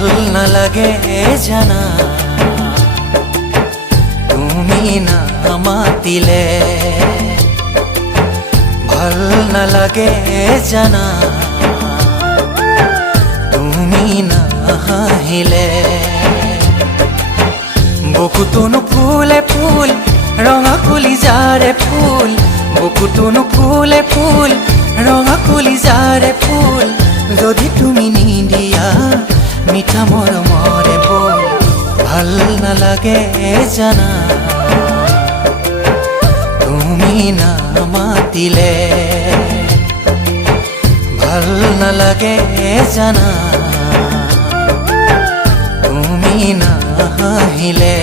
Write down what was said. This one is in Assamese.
ভাল নালাগে জানা তুমি নামাতিলে ভাল নালাগে জানা তুমি নাহাহিলে বুকুটো নুফুলে ফুল ৰঙা কলিজাৰে ফুল বুকুটো নুফুলে ফুল ৰঙা কলিজাৰে ফুল যদি তুমি নিদিয়া মিঠা মৰমৰে বোল ভাল নালাগে জানা তুমি নামাতিলে ভাল নালাগে জানা তুমি নাহাহিলে